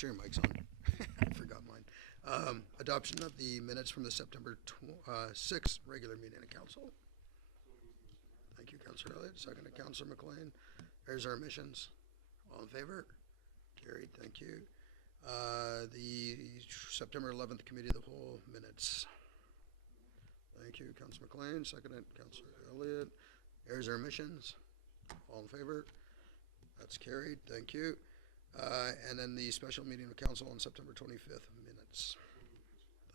sure your mic's on. I forgot mine. Adoption of the minutes from the September 6th regular meeting of council. Thank you, Councillor Elliott. Second to Councillor McLean. There's our omissions. All in favor? Carried. Thank you. The September 11th Committee of the Whole minutes. Thank you, Councillor McLean. Second, Councillor Elliott. There's our omissions. All in favor? That's carried. Thank you. And then the special meeting of council on September 25th minutes.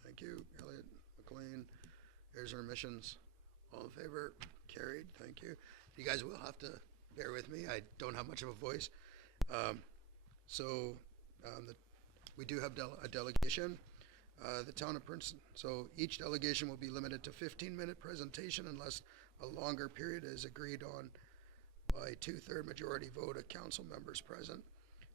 Thank you, Elliott, McLean. There's our omissions. All in favor? Carried. Thank you. You guys will have to bear with me. I don't have much of a voice. We do have a delegation. The town of Princeton. So each delegation will be limited to 15-minute presentation unless a longer period is agreed on by 2/3 majority vote of council members present.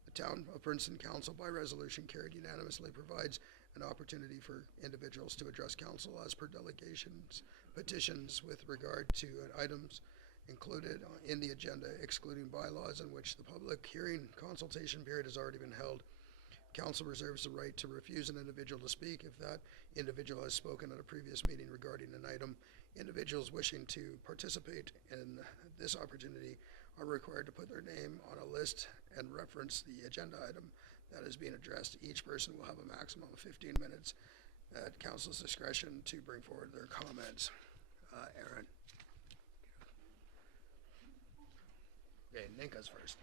The town of Princeton Council, by resolution carried unanimously, provides an opportunity for individuals to address council as per delegations, petitions with regard to items included in the agenda, excluding bylaws in which the public hearing consultation period has already been held. Council reserves the right to refuse an individual to speak if that individual has spoken at a previous meeting regarding an item. Individuals wishing to participate in this opportunity are required to put their name on a list and reference the agenda item that is being addressed. Each person will have a maximum of 15 minutes at council's discretion to bring forward their comments. Aaron. Okay, Ninka's first.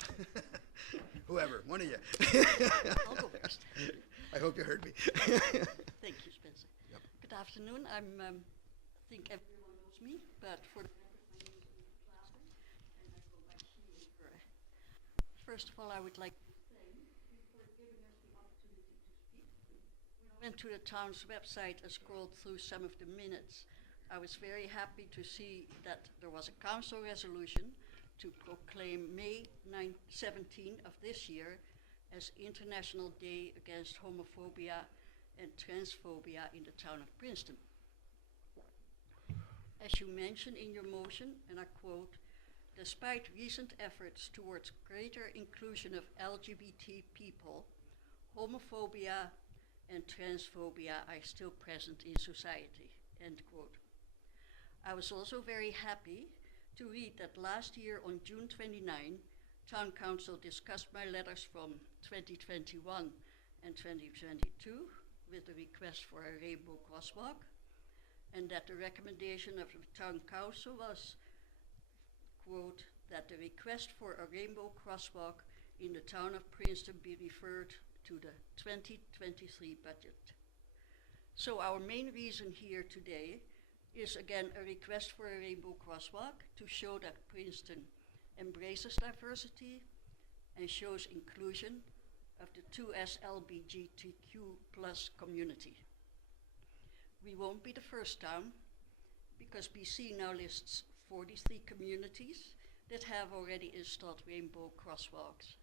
Whoever, one of you. I'll go first. I hope you heard me. Thank you, Spencer. Yep. Good afternoon. I think everyone knows me, but for the record, my name is Plaster, and I go by she. First of all, I would like to thank you for giving us the opportunity to speak. When I went to the town's website and scrolled through some of the minutes, I was very happy to see that there was a council resolution to proclaim May 17 of this year as International Day Against Homophobia and Transphobia in the town of Princeton. As you mentioned in your motion, and I quote, "Despite recent efforts towards greater inclusion of LGBT people, homophobia and transphobia are still present in society," end quote. I was also very happy to read that last year on June 29, Town Council discussed my letters from 2021 and 2022 with the request for a rainbow crosswalk, and that the recommendation of the Town Council was, quote, that the request for a rainbow crosswalk in the town of Princeton be referred to the 2023 budget. So our main reason here today is again a request for a rainbow crosswalk to show that Princeton embraces diversity and shows inclusion of the 2S LGBTQ plus community. We won't be the first town, because BC now lists 43 communities that have already installed rainbow crosswalks.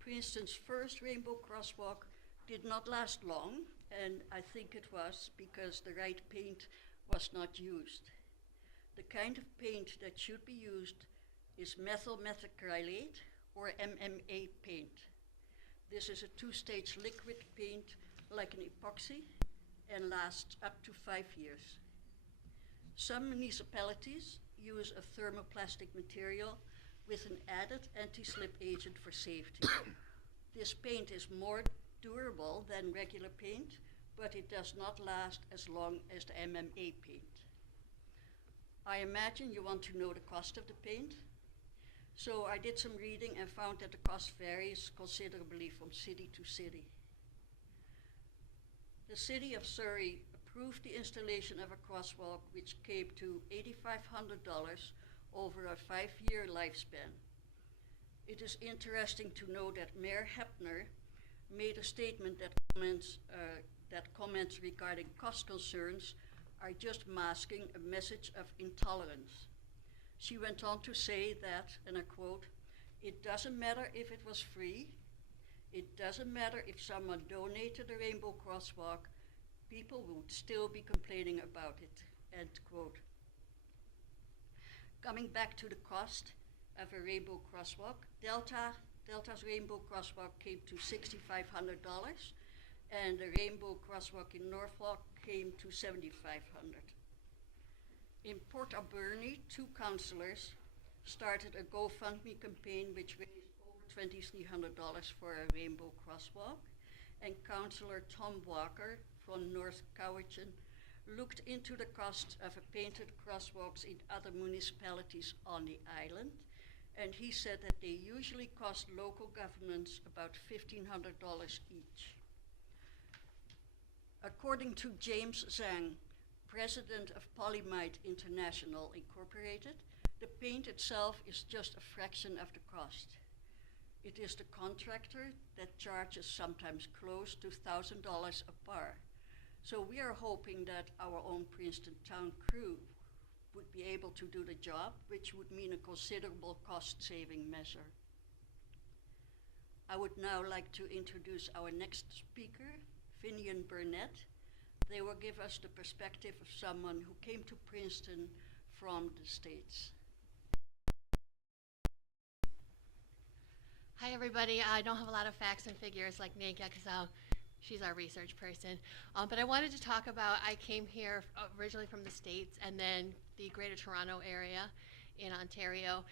Princeton's first rainbow crosswalk did not last long, and I think it was because the right paint was not used. The kind of paint that should be used is methyl methacrylate, or MMA paint. This is a two-stage liquid paint like an epoxy and lasts up to 5 years. Some municipalities use a thermoplastic material with an added anti-slip agent for safety. This paint is more durable than regular paint, but it does not last as long as the MMA paint. I imagine you want to know the cost of the paint. So I did some reading and found that the cost varies considerably from city to city. The city of Surrey approved the installation of a crosswalk which came to $8,500 over a 5-year lifespan. It is interesting to know that Mayor Hepner made a statement that comments regarding cost concerns are just masking a message of intolerance. She went on to say that, and I quote, "It doesn't matter if it was free, it doesn't matter if someone donated a rainbow crosswalk, people would still be complaining about it," end quote. Coming back to the cost of a rainbow crosswalk, Delta Delta's Rainbow Crosswalk came to $6,500, and the Rainbow Crosswalk in Norfolk came to $7,500. In Port Alberni, 2 councillors started a GoFundMe campaign which raised over $2,300 for a Rainbow Crosswalk, and Councillor Tom Walker from North Cowichan looked into the cost of painted crosswalks in other municipalities on the island, and he said that they usually cost local governments about $1,500 each. According to James Zhang, president of Polymite International Incorporated, the paint itself is just a fraction of the cost. It is the contractor that charges sometimes close to $1,000 a bar. So we are hoping that our own Princeton town crew would be able to do the job, which would mean a considerable cost-saving measure. I would now like to introduce our next speaker, Finian Burnett. They will give us the perspective of someone who came to Princeton from the States. Hi everybody, I don't have a lot of facts and figures like Nika because she's our research person. But I wanted to talk about, I came here originally from the States and then the Greater Toronto area in Ontario.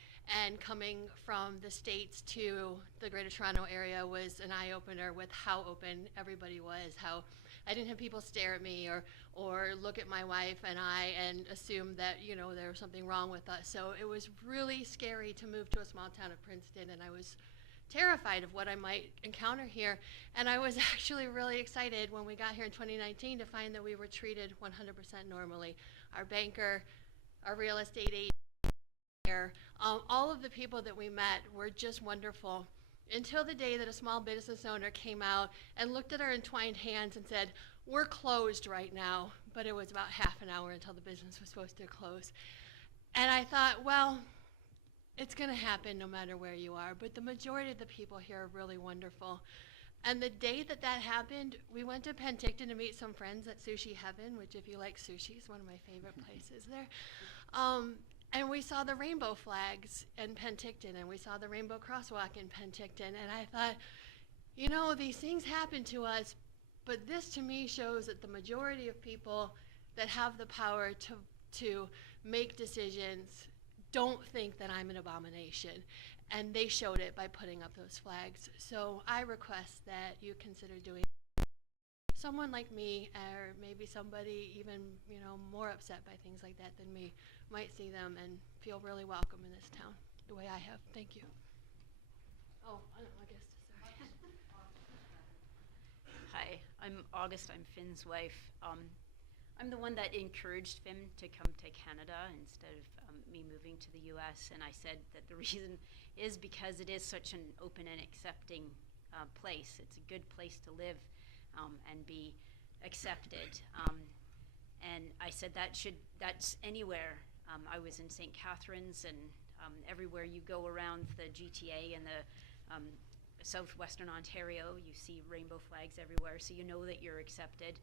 And coming from the States to the Greater Toronto area was an eye-opener with how open everybody was, how I didn't have people stare at me or look at my wife and I and assume that, you know, there was something wrong with us. So it was really scary to move to a small town of Princeton, and I was terrified of what I might encounter here. And I was actually really excited when we got here in 2019 to find that we were treated 100% normally. Our banker, our real estate agent, all of the people that we met were just wonderful, until the day that a small business owner came out and looked at our entwined hands and said, "We're closed right now," but it was about half an hour until the business was supposed to close. And I thought, well, it's going to happen no matter where you are, but the majority of the people here are really wonderful. And the day that that happened, we went to Penticton to meet some friends at Sushi Heaven, which if you like sushi is one of my favorite places there. And we saw the rainbow flags in Penticton, and we saw the Rainbow Crosswalk in Penticton, and I thought, you know, these things happen to us, but this to me shows that the majority of people that have the power to make decisions don't think that I'm an abomination, and they showed it by putting up those flags. So I request that you consider doing someone like me, or maybe somebody even, you know, more upset by things like that than me, might see them and feel really welcome in this town, the way I have. Thank you. Oh, August, sorry. Hi, I'm August. I'm Finn's wife. I'm the one that encouraged Finn to come to Canada instead of me moving to the US, and I said that the reason is because it is such an open and accepting place. It's a good place to live and be accepted. And I said that's anywhere. I was in St. Catharines, and everywhere you go around the GTA and the southwestern Ontario, you see rainbow flags everywhere, so you know that you're accepted.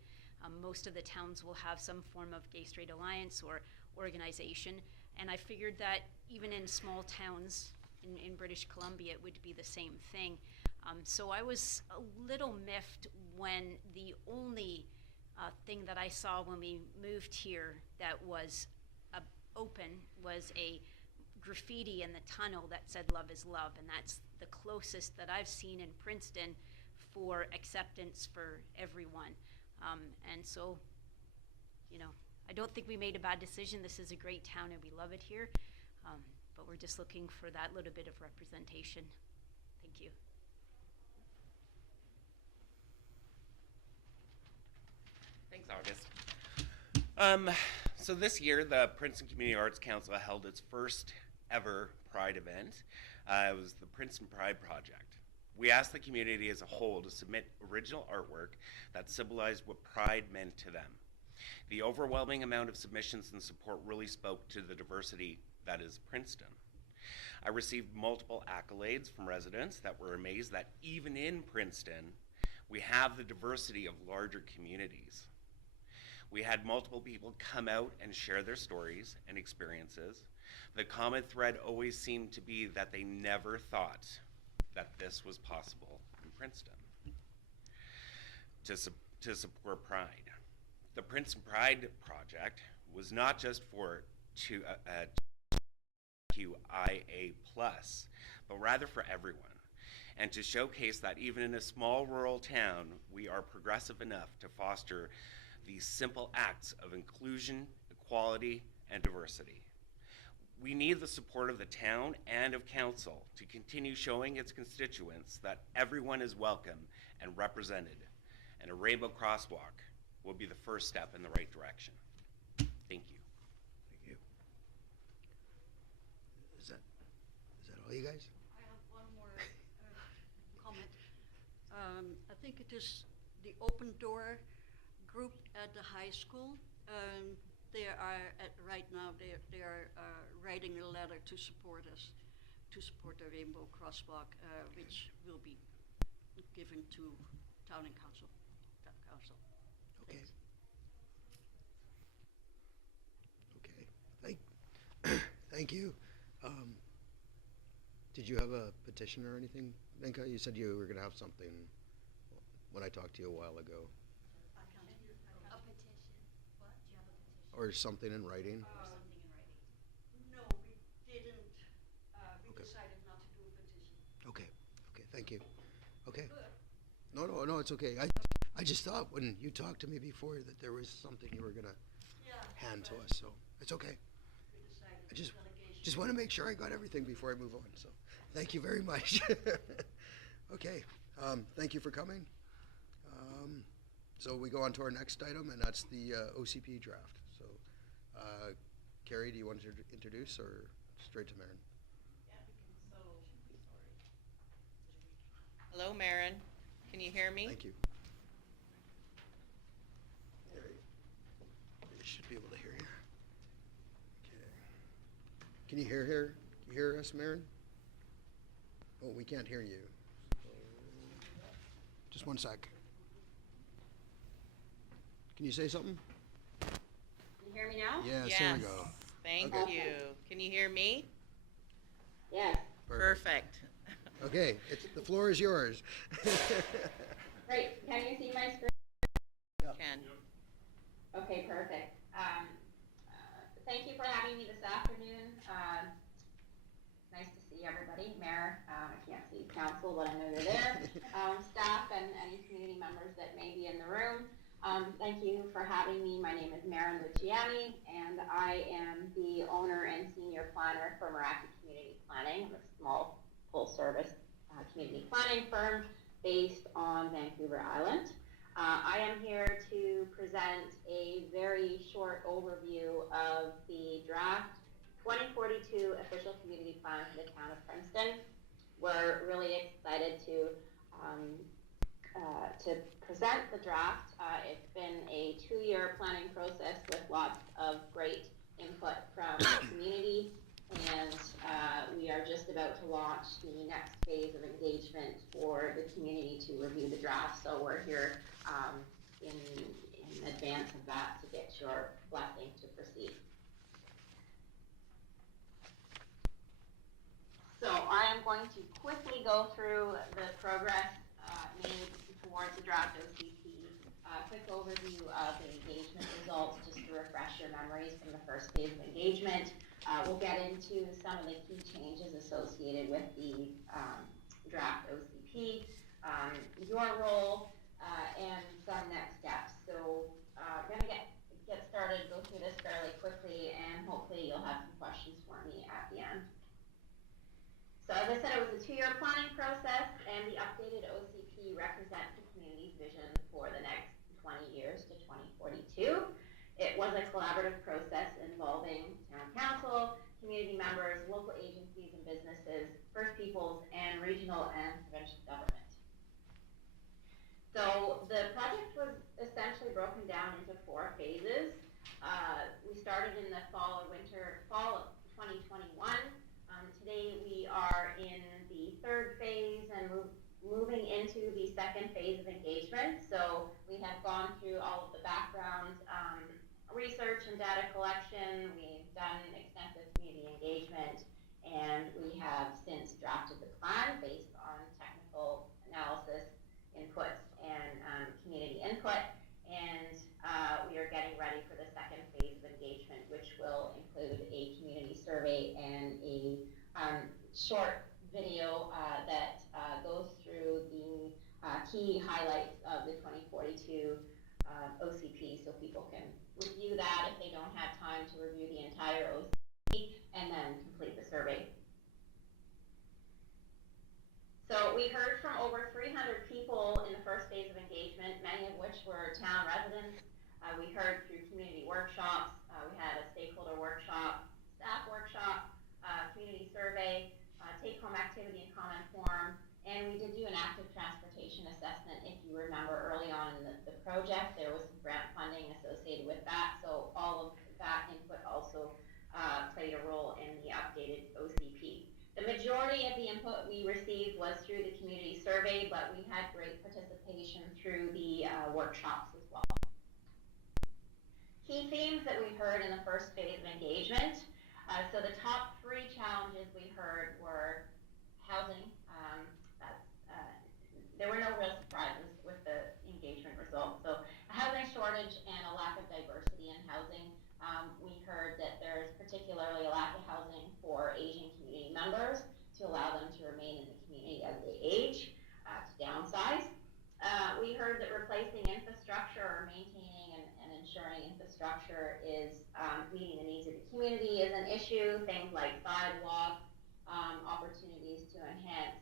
Most of the towns will have some form of Gay Straight Alliance or organization, and I figured that even in small towns in British Columbia, it would be the same thing. So I was a little miffed when the only thing that I saw when we moved here that was open was a graffiti in the tunnel that said "Love is love," and that's the closest that I've seen in Princeton for acceptance for everyone. And so, you know, I don't think we made a bad decision. This is a great town and we love it here, but we're just looking for that little bit of representation. Thank you. Thanks, August. So this year, the Princeton Community Arts Council held its first ever Pride event. It was the Princeton Pride Project. We asked the community as a whole to submit original artwork that symbolized what Pride meant to them. The overwhelming amount of submissions and support really spoke to the diversity that is Princeton. I received multiple accolades from residents that were amazed that even in Princeton, we have the diversity of larger communities. We had multiple people come out and share their stories and experiences. The common thread always seemed to be that they never thought that this was possible in Princeton. To support Pride. The Princeton Pride Project was not just for QIA+, but rather for everyone, and to showcase that even in a small rural town, we are progressive enough to foster these simple acts of inclusion, equality, and diversity. We need the support of the town and of council to continue showing its constituents that everyone is welcome and represented, and a rainbow crosswalk will be the first step in the right direction. Thank you. Thank you. Is that all you guys? I have one more comment. I think it is the Open Door group at the high school. They are right now. They are writing a letter to support us, to support the Rainbow Crosswalk, which will be given to town and council. Okay. Okay. Thank you. Did you have a petition or anything, Lenka? You said you were going to have something when I talked to you a while ago. A petition. What? Do you have a petition? Or something in writing? No, we didn't. We Okay. decided not to do a petition. Okay. Okay. Thank you. Okay. No, it's okay. I just thought when you talked to me before that there was something you were going to Yeah. hand to but us, so it's okay. We decided I just delegation. want to make sure I got everything before I move on, so thank you very much. Okay, thank you for coming. So we go on to our next item, and that's the OCP draft. So, Carrie, do you want to introduce or straight to Marin? Hello, Marin. Can you hear me? Thank you. There you should be able to hear you. Okay. Can you hear us, Marin? Oh, we can't hear you. Just one sec. Can you say something? Can you hear me now? Yes, there we go. Thank Okay. you. Can you hear me? Yes. Perfect. Okay, the floor is yours. Great. Can you see my screen? Ken. Okay, perfect. Thank you for having me this afternoon. Nice to see everybody. Mayor, I can't see council, but I know you're there. Staff and any community members that may be in the room. Thank you for having me. My name is Marin Luciani, and I am the owner and senior planner for Meraki Community Planning. I'm a small full-service community planning firm based on Vancouver Island. I am here to present a very short overview of the draft 2042 official community plan for the town of Princeton. We're really excited to present the draft. It's been a 2-year planning process with lots of great input from the community, and we are just about to launch the next phase of engagement for the community to review the draft. So we're here in advance of that to get your blessing to proceed. So I am going to quickly go through the progress made towards the draft OCP. Quick overview of the engagement results, just to refresh your memories from the first phase of engagement. We'll get into some of the key changes associated with the draft OCP, your role, and some next steps. So we're going to get started, go through this fairly quickly, and hopefully you'll have some questions for me at the end. So as I said, it was a 2-year planning process, and the updated OCP represents the community's vision for the next 20 years to 2042. It was a collaborative process involving town council, community members, local agencies and businesses, First Peoples, and regional and provincial government. So the project was essentially broken down into 4 phases. We started in the fall of 2021. Today we are in the 3rd phase and moving into the 2nd phase of engagement. So we have gone through all of the background research and data collection. We've done extensive community engagement, and we have since drafted the plan based on technical analysis, inputs, and community input. And we are getting ready for the second phase of engagement, which will include a community survey and a short video that goes through the key highlights of the 2042 OCP, so people can review that if they don't have time to review the entire OCP, and then complete the survey. So we heard from over 300 people in the first phase of engagement, many of which were town residents. We heard through community workshops. We had a stakeholder workshop, staff workshop, community survey, take-home activity and comment form, and we did do an active transportation assessment. If you remember early on in the project, there was some grant funding associated with that, so all of that input also played a role in the updated OCP. The majority of the input we received was through the community survey, but we had great participation through the workshops as well. Key themes that we heard in the first phase of engagement. So the top 3 challenges we heard were housing. There were no real surprises with the engagement results. So a housing shortage and a lack of diversity in housing. We heard that there's particularly a lack of housing for Asian community members to allow them to remain in the community as they age, to downsize. We heard that replacing infrastructure or maintaining and ensuring infrastructure is meeting the needs of the community is an issue. Things like sidewalks, opportunities to enhance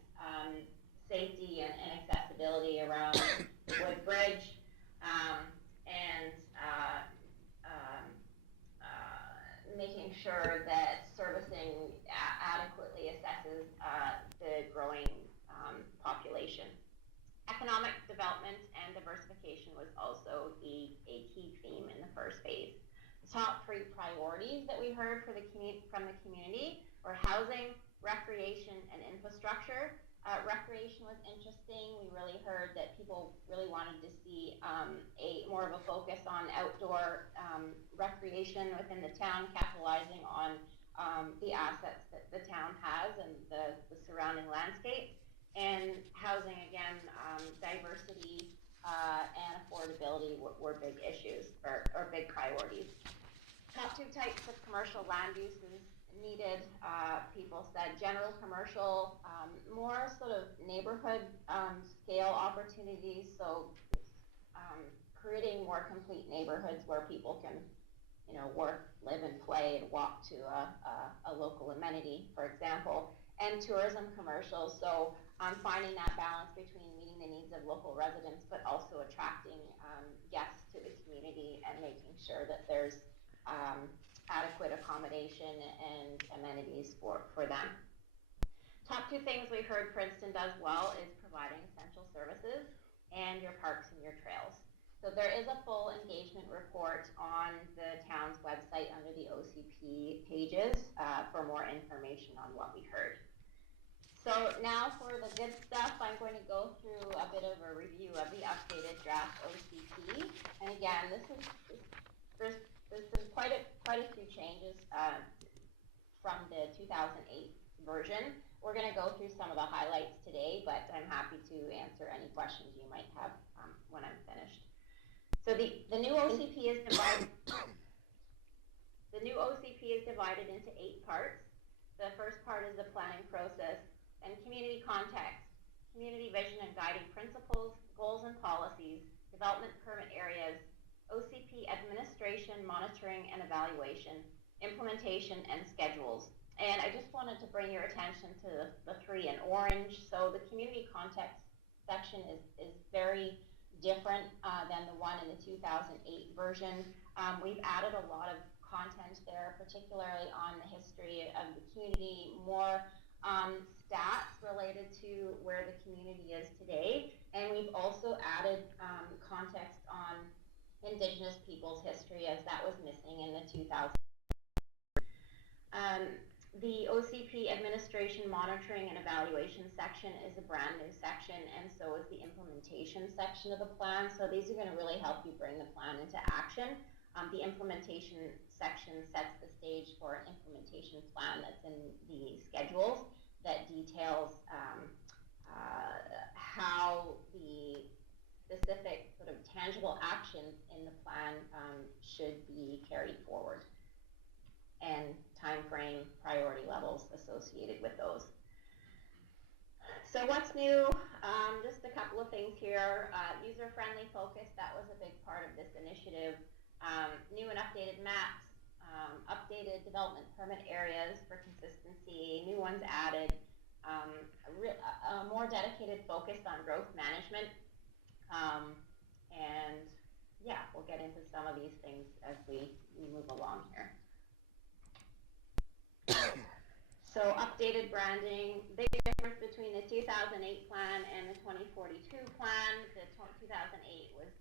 safety and accessibility around the Wood Bridge, and making sure that servicing adequately assesses the growing population. Economic development and diversification was also a key theme in the first phase. The top 3 priorities that we heard from the community were housing, recreation, and infrastructure. Recreation was interesting. We really heard that people really wanted to see more of a focus on outdoor recreation within the town, capitalizing on the assets that the town has and the surrounding landscape. And housing, again, diversity and affordability were big issues or big priorities. Top 2 types of commercial land uses needed. People said general commercial, more sort of neighborhood scale opportunities, so creating more complete neighborhoods where people can, work, live, and play and walk to a local amenity, for example. And tourism commercial, so finding that balance between meeting the needs of local residents but also attracting guests to the community and making sure that there's adequate accommodation and amenities for them. Top 2 things we heard Princeton does well is providing essential services and your parks and your trails. So there is a full engagement report on the town's website under the OCP pages for more information on what we heard. So now for the good stuff, I'm going to go through a bit of a review of the updated draft OCP. And again, there's been quite a few changes from the 2008 version. We're going to go through some of the highlights today, but I'm happy to answer any questions you might have when I'm finished. So the new OCP is divided. The new OCP is divided into 8 parts. The first part is the planning process and community context, community vision and guiding principles, goals and policies, development permit areas, OCP administration, monitoring and evaluation, implementation, and schedules. And I just wanted to bring your attention to the 3 in orange. So the community context section is very different than the one in the 2008 version. We've added a lot of content there, particularly on the history of the community, more stats related to where the community is today. And we've also added context on Indigenous peoples' history, as that was missing in the 2000s. The OCP administration, monitoring, and evaluation section is a brand new section, and so is the implementation section of the plan. So these are going to really help you bring the plan into action. The implementation section sets the stage for an implementation plan that's in the schedules that details how the specific sort of tangible actions in the plan should be carried forward, and time frame, priority levels associated with those. So what's new? Just a couple of things here. User-friendly focus, that was a big part of this initiative. New and updated maps, updated development permit areas for consistency, new ones added, a more dedicated focus on growth management. And yeah, we'll get into some of these things as we move along here. So updated branding, big difference between the 2008 plan and the 2042 plan. The 2008 was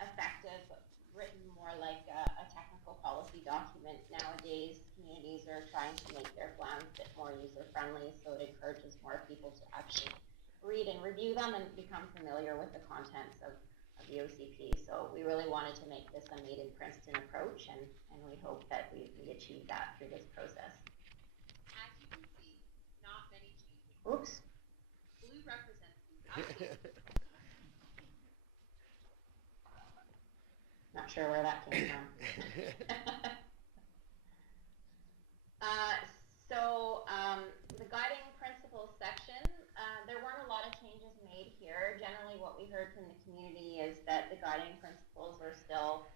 effective, but written more like a technical policy document. Nowadays, communities are trying to make their plans a bit more user-friendly, so it encourages more people to actually read and review them and become familiar with the contents of the OCP. So we really wanted to make this a Made in Princeton approach, and we hope that we achieve that through this process. As you can see, not many changes. Oops. Blue represents the Not sure where that came from. The guiding principles section, there weren't a lot of changes made here. Generally, what we heard from the community is that the guiding principles are still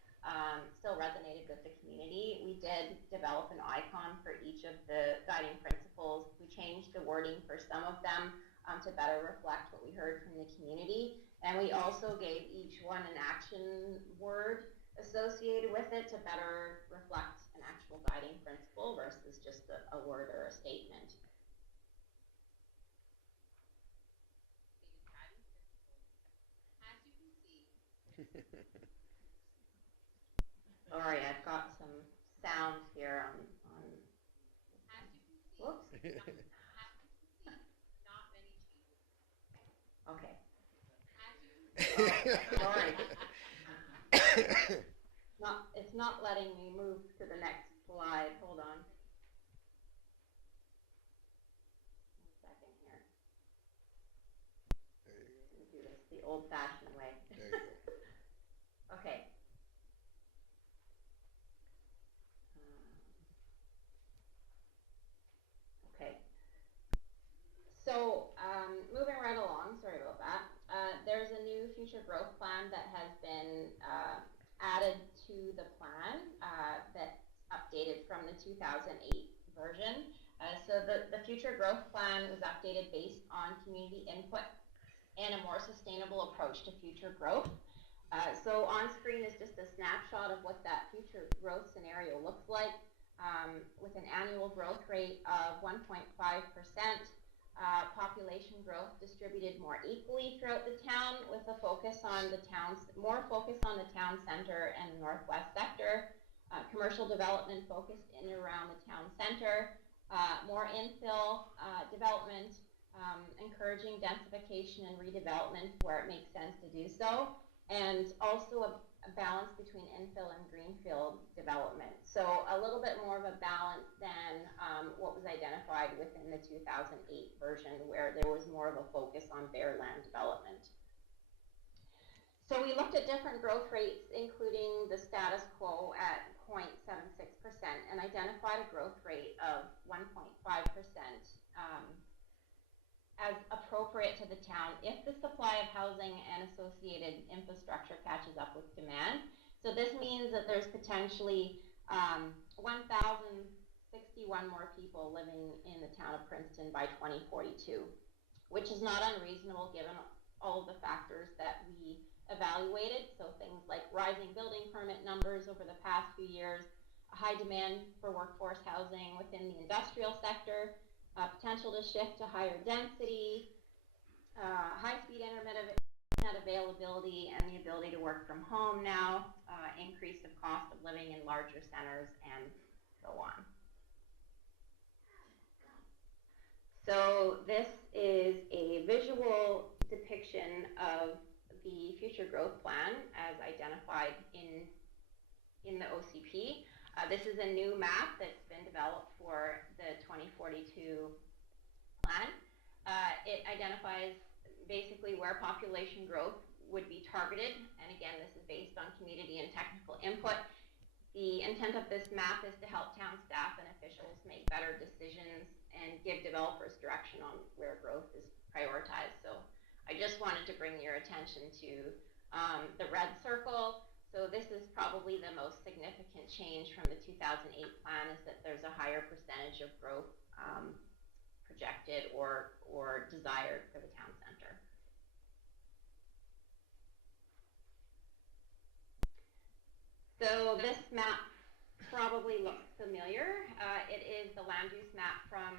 resonated with the community. We did develop an icon for each of the guiding principles. We changed the wording for some of them to better reflect what we heard from the community. And we also gave each one an action word associated with it to better reflect an actual guiding principle versus just a word or a statement. As you can see, Sorry, I've got some sound here on as you can see, whoops, not many changes. okay. As you can see, Sorry. It's not letting me move to the next slide. Hold on. 1 second here. There you go. Do this the old-fashioned way. There you go. Okay. Okay. So, moving right along, sorry about that. There's a new future growth plan that has been added to the plan that's updated from the 2008 version. So the future growth plan was updated based on community input and a more sustainable approach to future growth. So on screen is just a snapshot of what that future growth scenario looks like, with an annual growth rate of 1.5%, population growth distributed more equally throughout the town, with a focus on the more focus on the town center and the northwest sector, commercial development focused in and around the town center, more infill development, encouraging densification and redevelopment where it makes sense to do so, and also a balance between infill and greenfield development. So a little bit more of a balance than what was identified within the 2008 version, where there was more of a focus on bare land development. So we looked at different growth rates, including the status quo at 0.76%, and identified a growth rate of 1.5% as appropriate to the town if the supply of housing and associated infrastructure catches up with demand. So this means that there's potentially 1,061 more people living in the town of Princeton by 2042, which is not unreasonable given all of the factors that we evaluated. So things like rising building permit numbers over the past few years, a high demand for workforce housing within the industrial sector, potential to shift to higher density, high-speed internet availability, and the ability to work from home now, increase of cost of living in larger centers, and so on. So this is a visual depiction of the future growth plan as identified in in the OCP. This is a new map that's been developed for the 2042 plan. It identifies basically where population growth would be targeted, and again, this is based on community and technical input. The intent of this map is to help town staff and officials make better decisions and give developers direction on where growth is prioritized. So I just wanted to bring your attention to the red circle. So this is probably the most significant change from the 2008 plan, is that there's a higher percentage of growth projected or desired for the town center. So this map probably looks familiar. It is the land use map from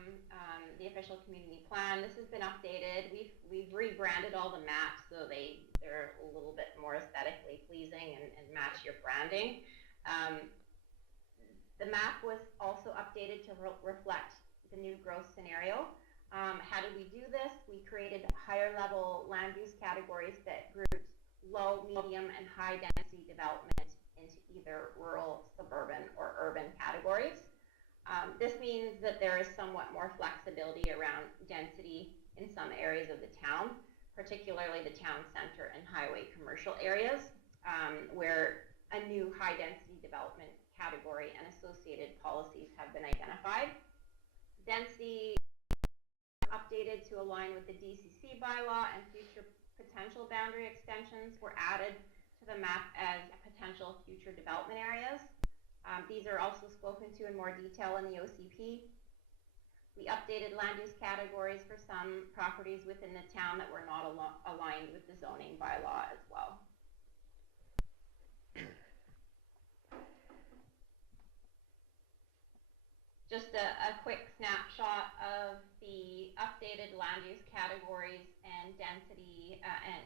the official community plan. This has been updated. We've rebranded all the maps so they're a little bit more aesthetically pleasing and match your branding. The map was also updated to reflect the new growth scenario. How did we do this? We created higher level land use categories that grouped low, medium, and high density development into either rural, suburban, or urban categories. This means that there is somewhat more flexibility around density in some areas of the town, particularly the town center and highway commercial areas, where a new high density development category and associated policies have been identified. Density updated to align with the DCC bylaw, and future potential boundary extensions were added to the map as potential future development areas. These are also spoken to in more detail in the OCP. We updated land use categories for some properties within the town that were not aligned with the zoning bylaw as well. Just a quick snapshot of the updated land use categories and density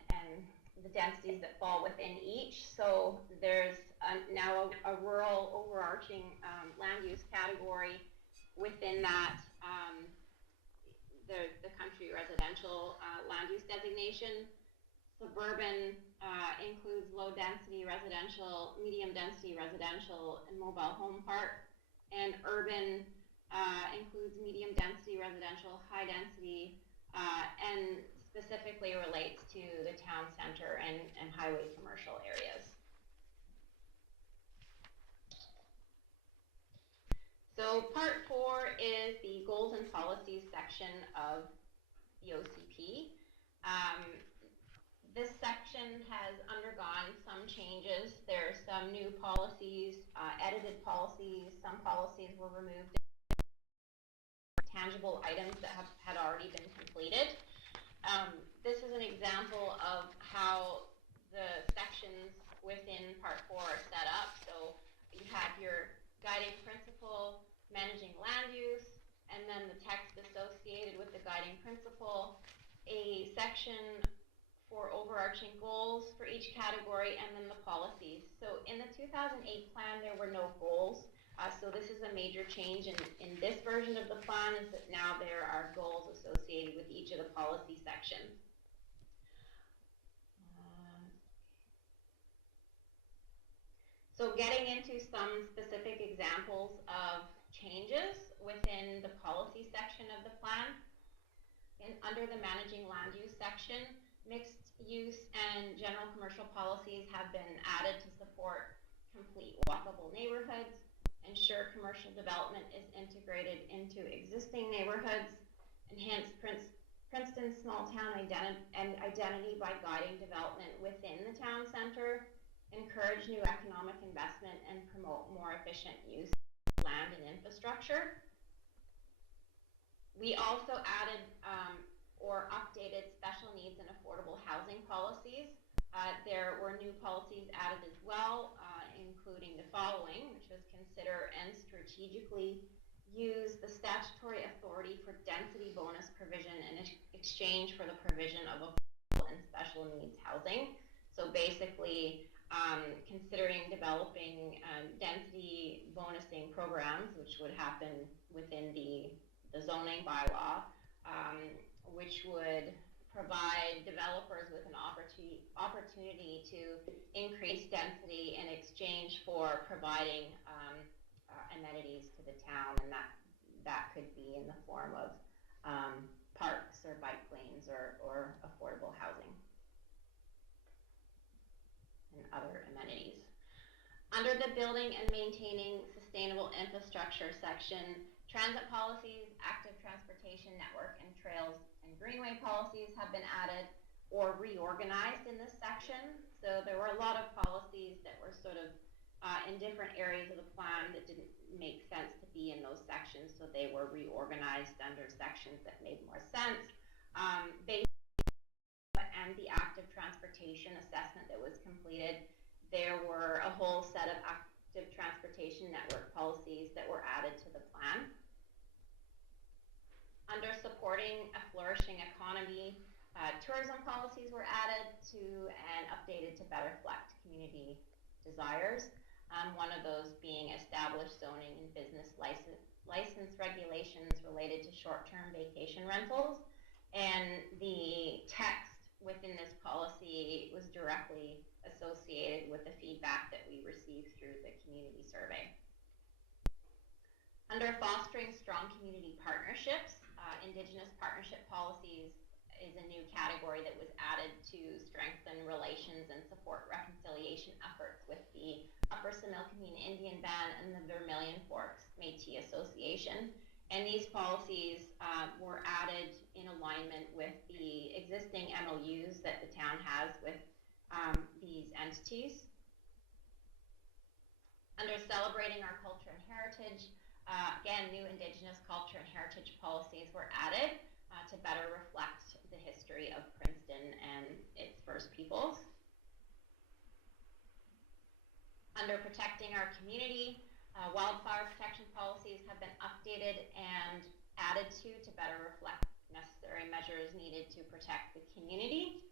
and the densities that fall within each. So there's now a rural overarching land use category. Within that, the country residential land use designation. Suburban includes low density residential, medium density residential, and mobile home park. And urban includes medium density residential, high density, and specifically relates to the town center and highway commercial areas. So part 4 is the goals and policies section of the OCP. This section has undergone some changes. There are some new policies, edited policies. Some policies were removed. Tangible items that had already been completed. This is an example of how the sections within Part 4 are set up. So you have your guiding principle, managing land use, and then the text associated with the guiding principle, a section for overarching goals for each category, and then the policies. So in the 2008 plan, there were no goals. So this is a major change in this version of the plan, is that now there are goals associated with each of the policy sections. So getting into some specific examples of changes within the policy section of the plan. Under the managing land use section, mixed use and general commercial policies have been added to support complete walkable neighborhoods, ensure commercial development is integrated into existing neighborhoods, enhance Princeton's small town identity by guiding development within the town center, encourage new economic investment, and promote more efficient use of land and infrastructure. We also added or updated special needs and affordable housing policies. There were new policies added as well, including the following, which was consider and strategically use the statutory authority for density bonus provision in exchange for the provision of affordable and special needs housing. So basically, considering developing density bonusing programs, which would happen within the zoning bylaw, which would provide developers with an opportunity to increase density in exchange for providing amenities to the town, and that could be in the form of parks or bike lanes or affordable housing and other amenities. Under the building and maintaining sustainable infrastructure section, transit policies, active transportation network and trails and greenway policies have been added or reorganized in this section. So there were a lot of policies that were sort of in different areas of the plan that didn't make sense to be in those sections, so they were reorganized under sections that made more sense. Based and the active transportation assessment that was completed, there were a whole set of active transportation network policies that were added to the plan. Under supporting a flourishing economy, tourism policies were added to and updated to better reflect community desires. One of those being established zoning and business license regulations related to short-term vacation rentals. And the text within this policy was directly associated with the feedback that we received through the community survey. Under fostering strong community partnerships, Indigenous partnership policies is a new category that was added to strengthen relations and support reconciliation efforts with the Upper Similkameen Indian Band and the Vermilion Forks Métis Association. And these policies were added in alignment with the existing MOUs that the town has with these entities. Under celebrating our culture and heritage, again, new Indigenous culture and heritage policies were added to better reflect the history of Princeton and its First Peoples. Under protecting our community, wildfire protection policies have been updated and added to better reflect necessary measures needed to protect the community.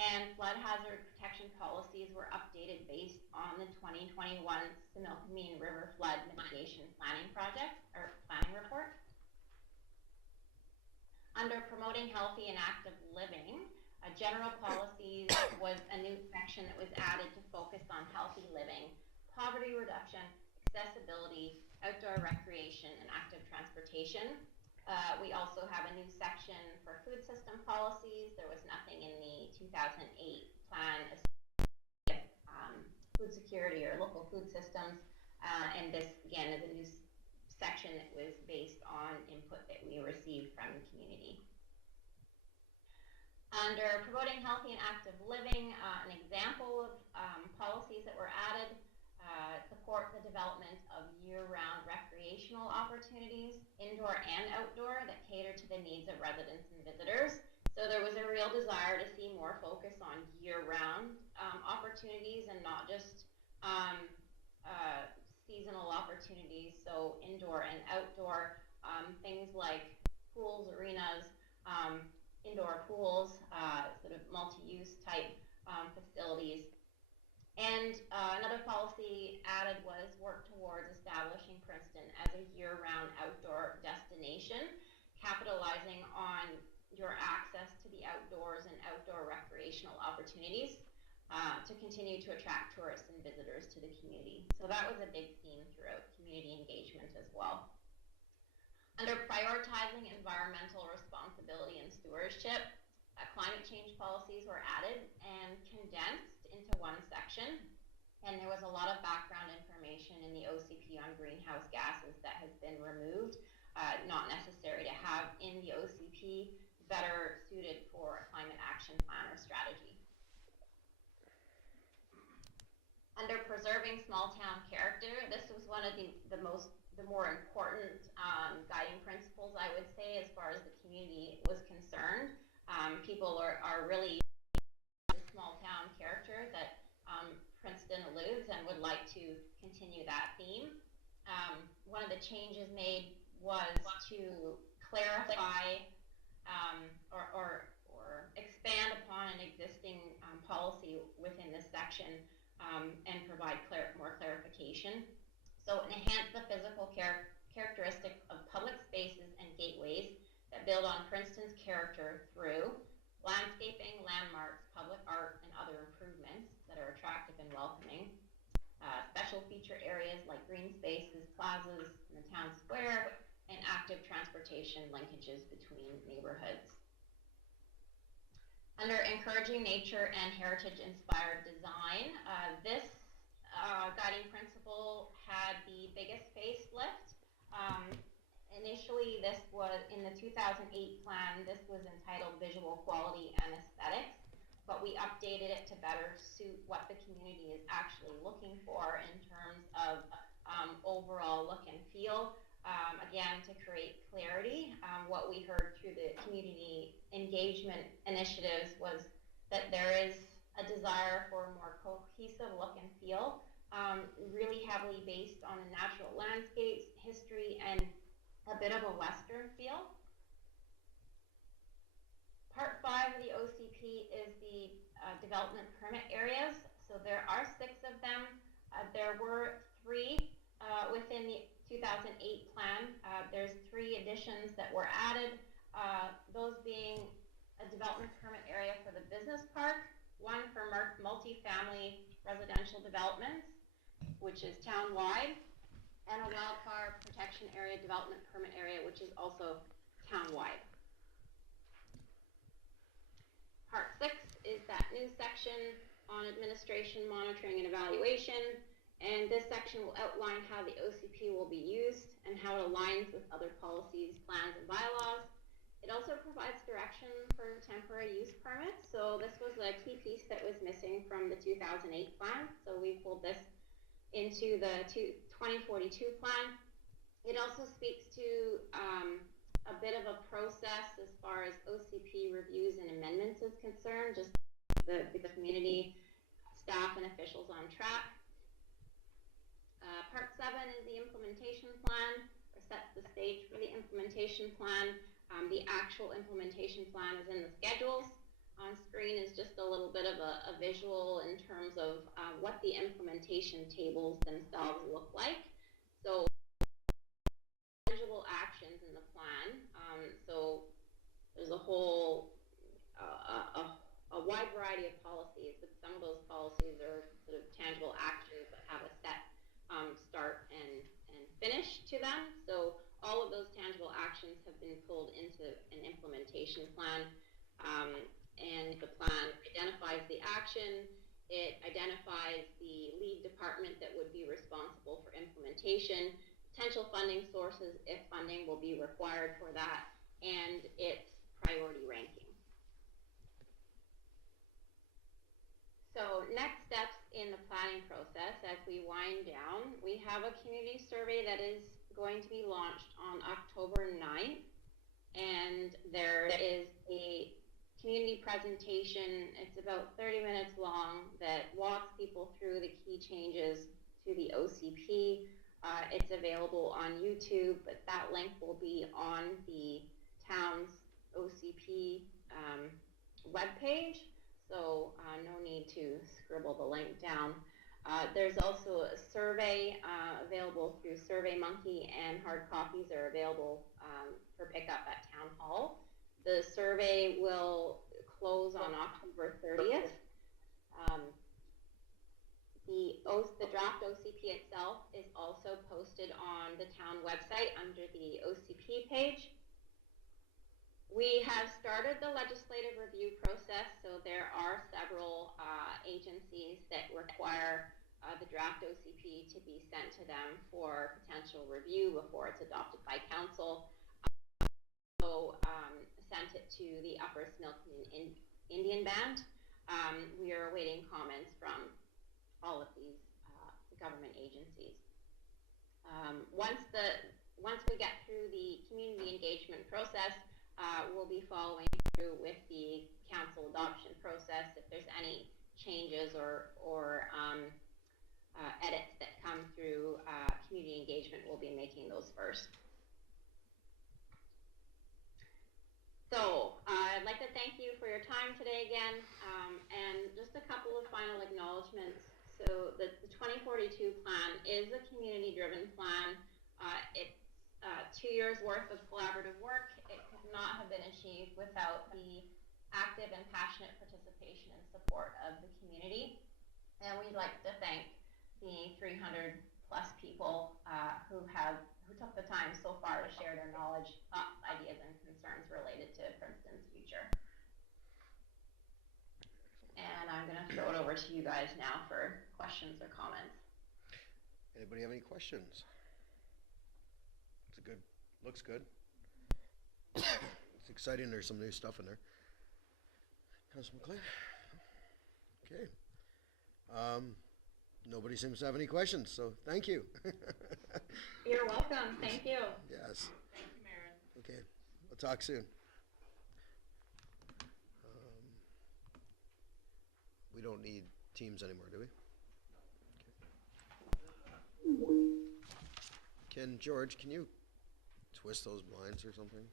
And flood hazard protection policies were updated based on the 2021 Similkameen River Flood Mitigation Planning Project, or Planning Report. Under promoting healthy and active living, general policies was a new section that was added to focus on healthy living, poverty reduction, accessibility, outdoor recreation, and active transportation. We also have a new section for food system policies. There was nothing in the 2008 plan food security or local food systems, and this again is a new section that was based on input that we received from the community. Under promoting healthy and active living, an example of policies that were added support the development of year-round recreational opportunities, indoor and outdoor, that cater to the needs of residents and visitors. So there was a real desire to see more focus on year-round opportunities and not just seasonal opportunities. So indoor and outdoor, things like pools, arenas, indoor pools, sort of multi-use type facilities. And another policy added was work towards establishing Princeton as a year-round outdoor destination, capitalizing on your access to the outdoors and outdoor recreational opportunities to continue to attract tourists and visitors to the community. So that was a big theme throughout community engagement as well. Under prioritizing environmental responsibility and stewardship, climate change policies were added and condensed into one section, and there was a lot of background information in the OCP on greenhouse gases that has been removed, not necessary to have in the OCP, better suited for a climate action plan or strategy. Under preserving small town character, this was one of the more important guiding principles, I would say, as far as the community was concerned. People are really the small town character that Princeton alludes and would like to continue that theme. One of the changes made was to clarify or expand upon an existing policy within this section and provide more clarification. So enhance the physical characteristics of public spaces and gateways that build on Princeton's character through landscaping, landmarks, public art, and other improvements that are attractive and welcoming, special feature areas like green spaces, plazas in the town square, and active transportation linkages between neighborhoods. Under encouraging nature and heritage-inspired design, this guiding principle had the biggest facelift. Initially, this was in the 2008 plan. This was entitled Visual Quality and Aesthetics, but we updated it to better suit what the community is actually looking for in terms of overall look and feel. Again, to create clarity, what we heard through the community engagement initiatives was that there is a desire for a more cohesive look and feel, really heavily based on the natural landscapes, history, and a bit of a Western feel. Part 5 of the OCP is the development permit areas. So there are 6 of them. There were 3 within the 2008 plan. There's 3 additions that were added, those being a development permit area for the business park, one for multi-family residential developments, which is town-wide, and a wildfire protection area development permit area, which is also town-wide. Part 6 is that new section on administration, monitoring, and evaluation. And this section will outline how the OCP will be used and how it aligns with other policies, plans, and bylaws. It also provides direction for temporary use permits. So this was a key piece that was missing from the 2008 plan. So we pulled this into the 2042 plan. It also speaks to a bit of a process as far as OCP reviews and amendments is concerned, just the community, staff, and officials on track. Part 7 is the implementation plan, or sets the stage for the implementation plan. The actual implementation plan is in the schedules. On screen is just a little bit of a visual in terms of what the implementation tables themselves look like. So tangible actions in the plan. So there's a whole a wide variety of policies, but some of those policies are sort of tangible actions that have a set start and finish to them. So all of those tangible actions have been pulled into an implementation plan, and the plan identifies the action. It identifies the lead department that would be responsible for implementation, potential funding sources if funding will be required for that, and its priority ranking. So next steps in the planning process as we wind down, we have a community survey that is going to be launched on October 9th, and there is a community presentation. It's about 30 minutes long that walks people through the key changes to the OCP. It's available on YouTube, but that link will be on the town's OCP webpage. So no need to scribble the link down. There's also a survey available through SurveyMonkey, and hard copies are available for pickup at Town Hall. The survey will close on October 30th. The draft OCP itself is also posted on the town website under the OCP page. We have started the legislative review process, so there are several agencies that require the draft OCP to be sent to them for potential review before it's adopted by council. So sent it to the Upper Smilkin Indian Band. We are awaiting comments from all of these government agencies. Once we get through the community engagement process, we'll be following through with the council adoption process. If there's any changes or edits that come through community engagement, we'll be making those first. So I'd like to thank you for your time today again, and just a couple of final acknowledgements. So the 2042 plan is a community-driven plan. It's 2 years worth of collaborative work. It could not have been achieved without the active and passionate participation and support of the community. And we'd like to thank the 300 plus people who took the time so far to share their knowledge, thoughts, ideas, and concerns related to Princeton's future. And I'm going to throw it over to you guys now for questions or comments. Anybody have any questions? Looks good. It's exciting. There's some new stuff in there. Councilman McLean? Okay. Nobody seems to have any questions, so thank you. You're welcome. Thank you. Yes. Thank you, Marin. Okay. We'll talk soon. We don't need teams anymore, do we? Okay. George, can you twist those blinds or something?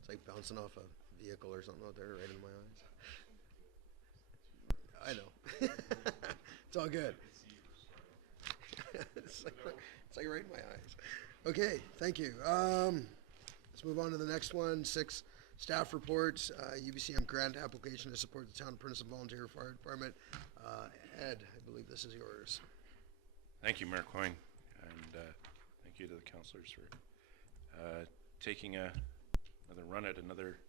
It's like bouncing off a vehicle or something out there right in my eyes. I know. It's all good. It's like right in my eyes. Okay, thank you. Let's move on to the next one. 6 staff reports. UBCM grant application to support the town of Princeton Volunteer Fire Department. Ed, I believe this is yours. Thank you, Mayor Coyne, and thank you to the councillors for taking another run at another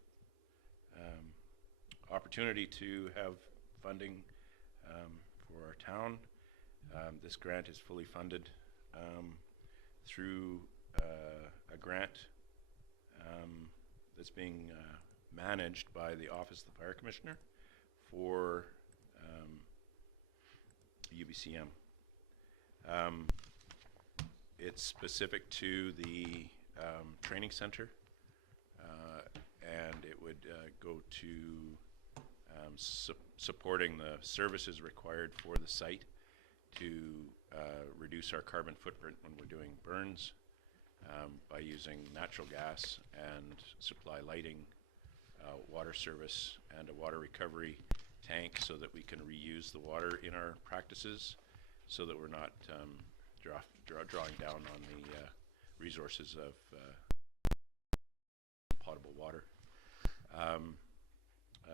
opportunity to have funding for our town. This grant is fully funded through a grant that's being managed by the Office of the Fire Commissioner for UBCM. It's specific to the training center, and it would go to supporting the services required for the site to reduce our carbon footprint when we're doing burns by using natural gas and supply lighting, water service, and a water recovery tank so that we can reuse the water in our practices so that we're not drawing down on the resources of potable water.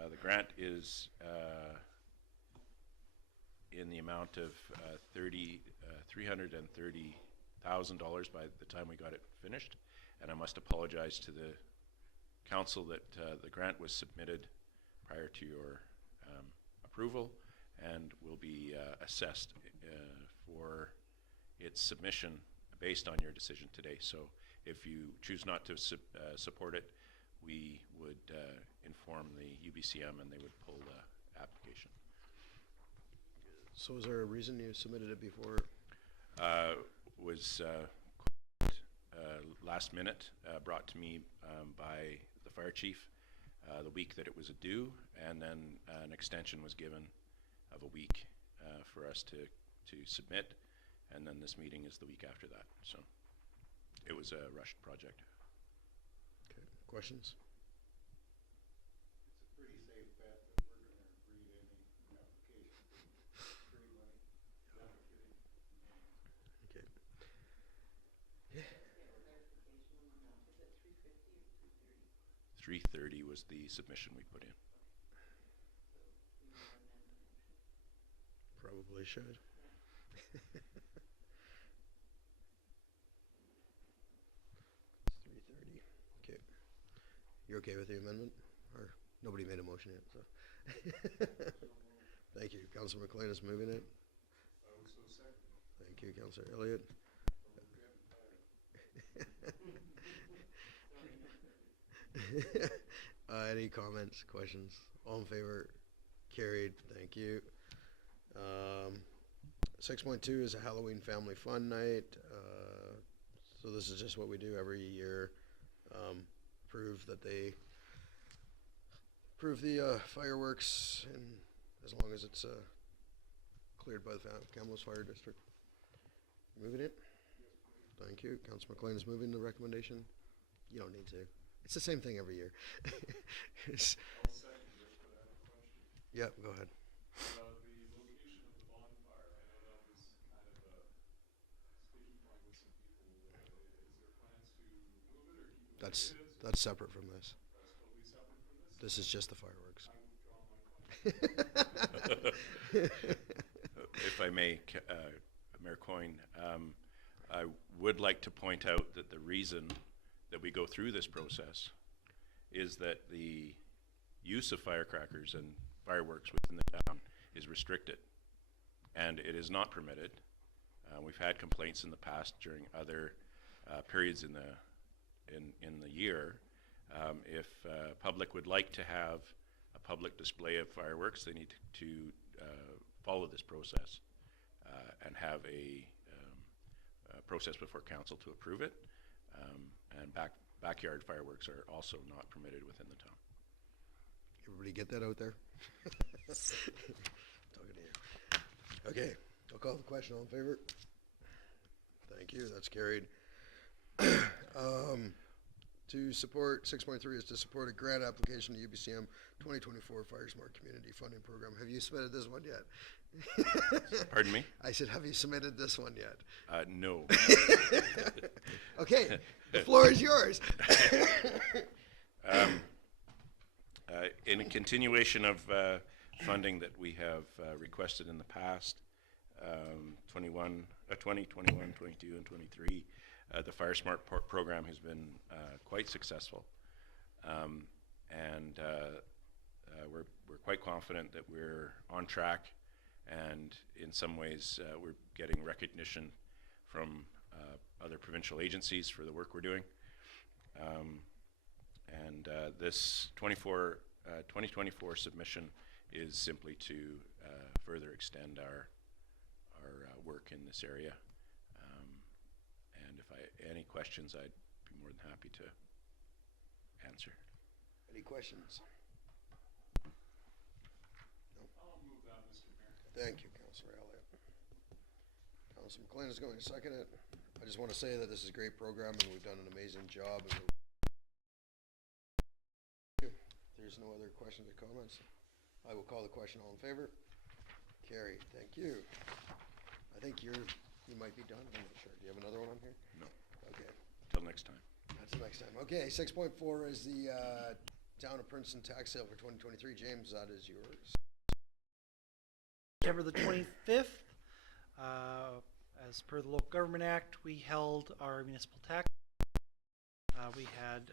The grant is in the amount of $330,000 by the time we got it finished, and I must apologize to the council that the grant was submitted prior to your approval and will be assessed for its submission based on your decision today. So if you choose not to support it, we would inform the UBCM and they would pull the application. So is there a reason you submitted it before? Was last minute brought to me by the fire chief the week that it was due, and then an extension was given of a week for us to submit, and then this meeting is the week after that. So it was a rushed project. Okay, questions? It's a pretty safe bet that we're going to agree to any application. Free money. Not kidding. Okay. $330 was the submission we put in. Probably should. It's 330. Okay. You're okay with the amendment? Or nobody made a motion yet, so. Thank you. Councilor McLean is moving it. I also second. Thank you, Councilor Elliott. Any comments, questions? All in favor? Carried. Thank you. 6.2 is a Halloween family fun night. So this is just what we do every year. Prove that they approve the fireworks, and as long as it's cleared by the Kamloops Fire District. Moving it? Thank you. Councilor McLean is moving the recommendation. You don't need to. It's the same thing every year. I'll second it, but I have a question. Yeah, go ahead. The location of the bonfire, I know that was kind of a sticky point with some people. Is there plans to move it or keep it where it is? That's separate from this. That's totally separate from this? This is just the fireworks. If I may, Mayor Coyne, I would like to point out that the reason that we go through this process is that the use of firecrackers and fireworks within the town is restricted, and it is not permitted. We've had complaints in the past during other periods in the year. If public would like to have a public display of fireworks, they need to follow this process and have a process before council to approve it. And backyard fireworks are also not permitted within the town. Everybody get that out there? Talking to you. Okay, I'll call the question. All in favor? Thank you, that's carried. To support, 6.3 is to support a grant application to UBCM 2024 Fire Smart Community Funding Program. Have you submitted this one yet? Pardon me? I said, have you submitted this one yet? No. Okay, the floor is yours. In a continuation of funding that we have requested in the past, 20, 21, 22, and 23, the Fire Smart program has been quite successful, and we're quite confident that we're on track, and in some ways we're getting recognition from other provincial agencies for the work we're doing. This 2024 submission is simply to further extend our work in this area. And if any questions, I'd be more than happy to answer. Any questions? No? I'll move that, Mr. Mayor. Thank you, Councillor Elliott. Councillor McLean is going to second it. I just want to say that this is a great program and we've done an amazing job. And if there's no other questions or comments, I will call the question. All in favor? Carried. Thank you. I think you might be done. I'm not sure. Do you have another one on here? No. Okay. Till next time. That's the next time. Okay, 6.4 is the Town of Princeton tax sale for 2023. James, that is yours. September the 25th, as per the Local Government Act, we held our municipal tax. We had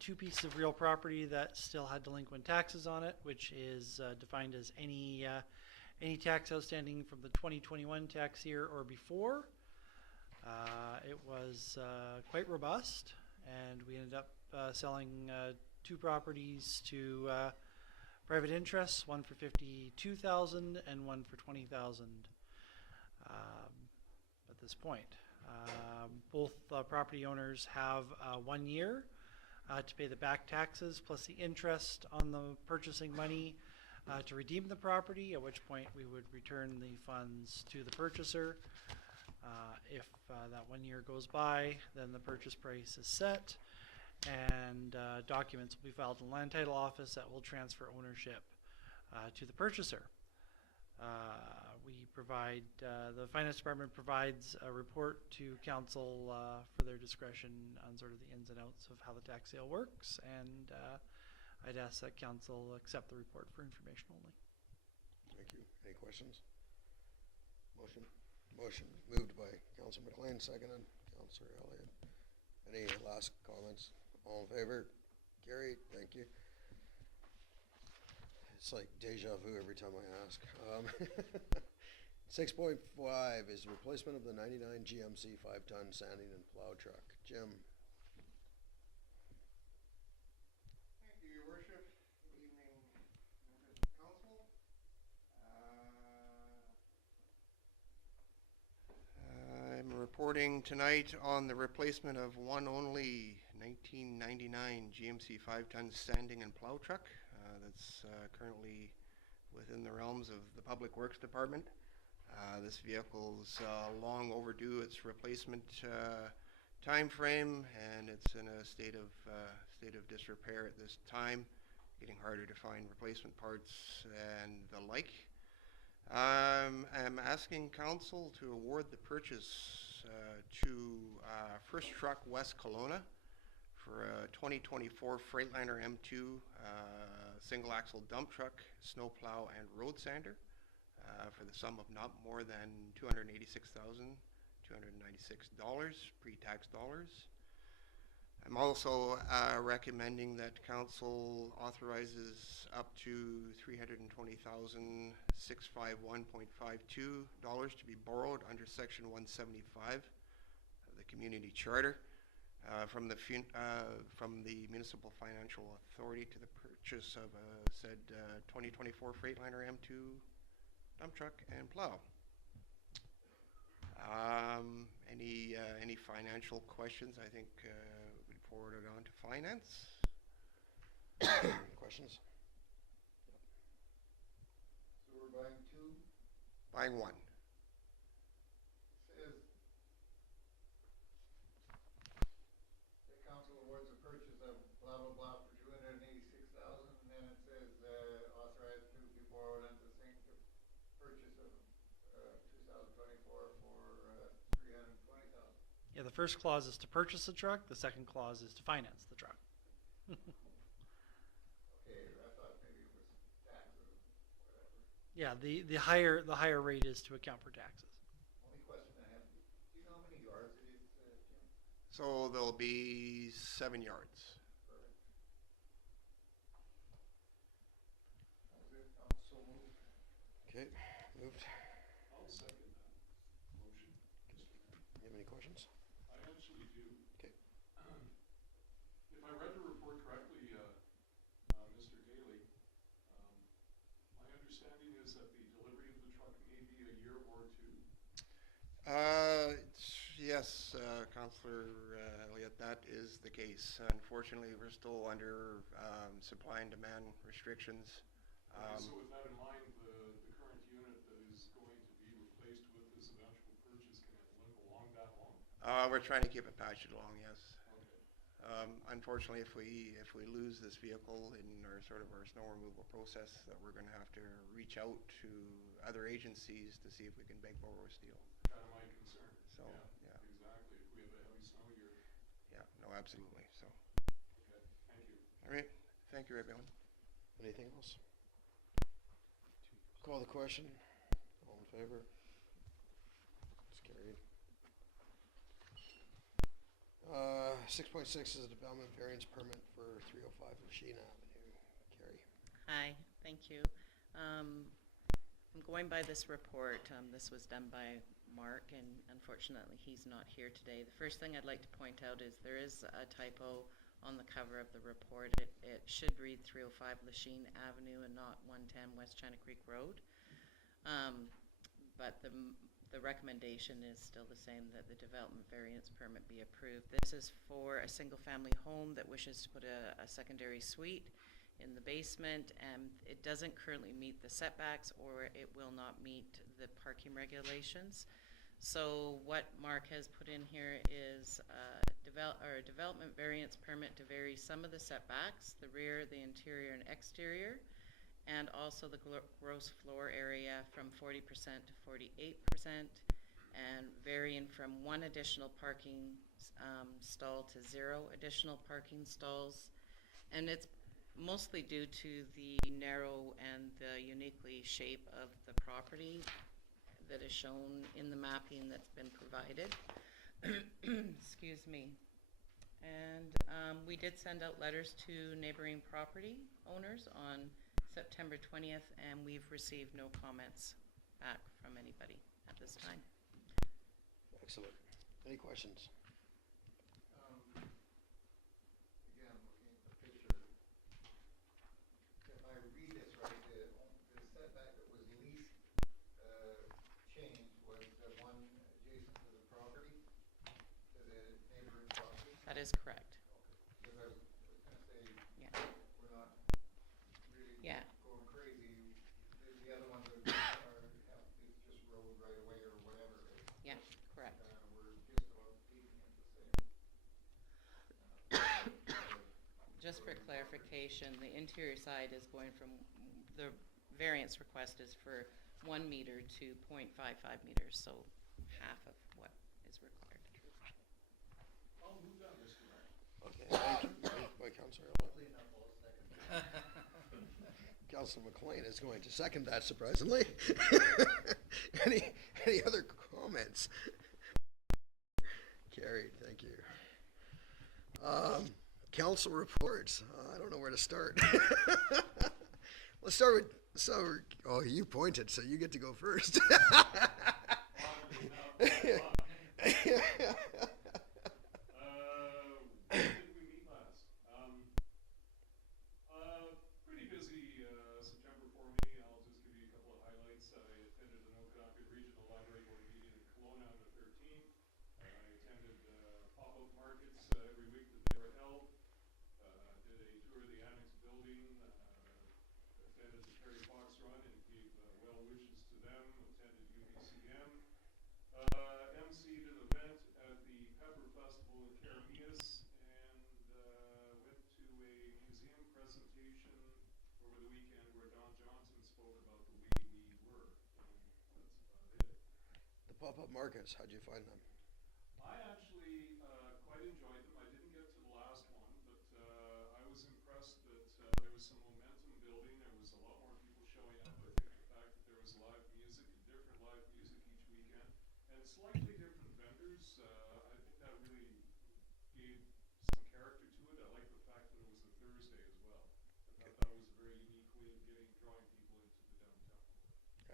two pieces of real property that still had delinquent taxes on it, which is defined as any tax outstanding from the 2021 tax year or before. It was quite robust, and we ended up selling two properties to private interests, one for $52,000 and one for $20,000 at this point. Both property owners have 1 year to pay the back taxes plus the interest on the purchasing money to redeem the property, at which point we would return the funds to the purchaser. If that 1 year goes by, then the purchase price is set, and documents will be filed in the Land Title Office that will transfer ownership to the purchaser. We provide, the Finance Department provides a report to Council for their discretion on sort of the ins and outs of how the tax sale works, and I'd ask that Council accept the report for information only. Thank you. Any questions? Motion? Motion moved by Councillor McLean, seconded Councillor Elliott. Any last comments? All in favor? Carried. Thank you. It's like deja vu every time I ask. 6.5 is the replacement of the 99 GMC 5-ton sanding and plow truck. Jim. Thank you, Your Worship. Good evening, members of the council. I'm reporting tonight on the replacement of one only 1999 GMC 5-ton standing and plow truck that's currently within the realms of the Public Works Department. This vehicle's long overdue its replacement time frame, and it's in a state of disrepair at this time, getting harder to find replacement parts and the like. I'm asking council to award the purchase to First Truck West Kelowna for a 2024 Freightliner M2 single axle dump truck, snowplow, and road sander for the sum of not more than $286,296 pre-tax dollars. I'm also recommending that council authorizes up to $320,651.52 to be borrowed under Section 175 of the Community Charter from the Municipal Financial Authority to the purchase of said 2024 Freightliner M2 dump truck and plow. Any financial questions? I think we'd forward it on to finance. Questions? So we're buying two? Buying one. Says the council awards the purchase of blah, blah, blah for $286,000, and then it says authorized to be borrowed under the same purchase of 2024 for $320,000. Yeah, the first clause is to purchase the truck. The second clause is to finance the truck. Okay, I thought maybe it was taxes, whatever. Yeah, the higher rate is to account for taxes. Only question I have, do you know how many yards it is, Jim? So there'll be 7 yards. Perfect. That was it, I'll so move. Okay, moved. I'll second that motion. You have any questions? I actually do. Okay. If I read the report correctly, Mr. Daly, my understanding is that the delivery of the truck may be a year or two. Yes, Councillor Elliott, that is the case. Unfortunately, we're still under supply and demand restrictions. So with that in mind, the current unit that is going to be replaced with this eventual purchase, can it limp along that long? We're trying to keep it patched along, yes. Okay. Unfortunately, if we lose this vehicle in our snow removal process, that we're going to have to reach out to other agencies to see if we can beg borrow steel. Kind of my concern. So, yeah. Exactly. If we have a heavy snow year. Yeah, no, absolutely. So, Okay, thank you. all right. Thank you, everyone. Anything else? Call the question. All in favor? It's carried. 6.6 is a development variance permit for 305 Lachine Avenue. Carrie. Hi, thank you. I'm going by this report. This was done by Mark, and unfortunately he's not here today. The first thing I'd like to point out is there is a typo on the cover of the report. It should read 305 Lachine Avenue and not 110 West China Creek Road. But the recommendation is still the same, that the development variance permit be approved. This is for a single family home that wishes to put a secondary suite in the basement, and it doesn't currently meet the setbacks, or it will not meet the parking regulations. So what Mark has put in here is a development variance permit to vary some of the setbacks, the rear, the interior, and exterior, and also the gross floor area from 40% to 48%, and varying from 1 additional parking stall to 0 additional parking stalls. And it's mostly due to the narrow and the uniquely shape of the property that is shown in the mapping that's been provided. Excuse me. And we did send out letters to neighboring property owners on September 20th, and we've received no comments back from anybody at this time. Excellent. Any questions? Again, looking at the picture, if I read this right, the setback that was least changed was the one adjacent to the property, to the neighboring property. That is correct. Because I was gonna say, Yeah. we're not really Yeah. going crazy. The other ones are it's just road right away or whatever. Yeah, correct. We're just about keeping it the same. Just for clarification, the interior side is going from, the variance request is for 1 meter to 0.55 meters, so half of what is required. I'll move that, Mr. Mayor. Okay, thank Councillor. Councillor McLean is going to second that, surprisingly. Any other comments? Carried, thank you. Council reports. I don't know where to start. Let's start with, oh, you pointed, so you get to go first. When did we meet last? Pretty busy September for me. I'll just give you a couple of highlights. I attended an Okanagan Regional Library Board meeting in Kelowna on the 13th. I attended pop-up markets every week that they were held. Did a tour of the Annex building. Attended the Terry Fox Run and gave well wishes to them. Attended UBCM. MC'd an event at the Pepper Festival in Carameas and went to a museum presentation over the weekend where Don Johnson spoke about the way we were. And that's about it. The pop-up markets, how'd you find them? I actually quite enjoyed them. I didn't get to the last one, but I was impressed that there was some momentum building. There was a lot more people showing up. I think the fact that there was live music and different live music each weekend and slightly different vendors, I think that really gave some character to it. I like the fact that it was a Thursday as well. I thought that was a very unique way of drawing people into the downtown.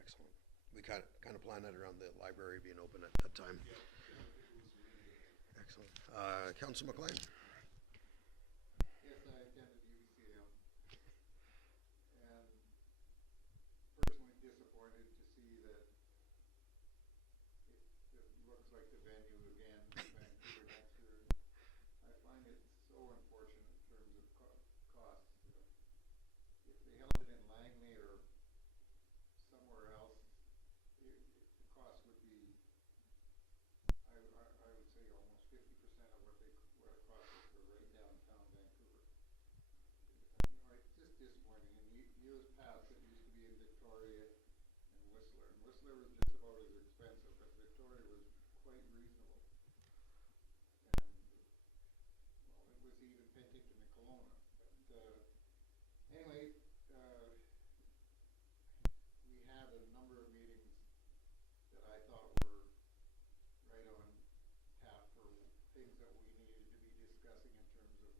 Excellent. We kind of planned that around the library being open at that time. Yeah, I think it was really good. Excellent. Councillor McLean? Yes, I attended UBCM, and personally disappointed to see that it looks like the venue again in Vancouver next year. I find it so unfortunate in terms of costs. If they held it in Langley or somewhere else, the cost would be, I would say, almost 50% of what it costs for right downtown Vancouver. It's just disappointing. In years past, it used to be in Victoria and Whistler. And Whistler was just about as expensive, but Victoria was quite reasonable. And, well, it was even Penticton and Kelowna. But anyway, we had a number of meetings that I thought were right on tap for things that we needed to be discussing in terms of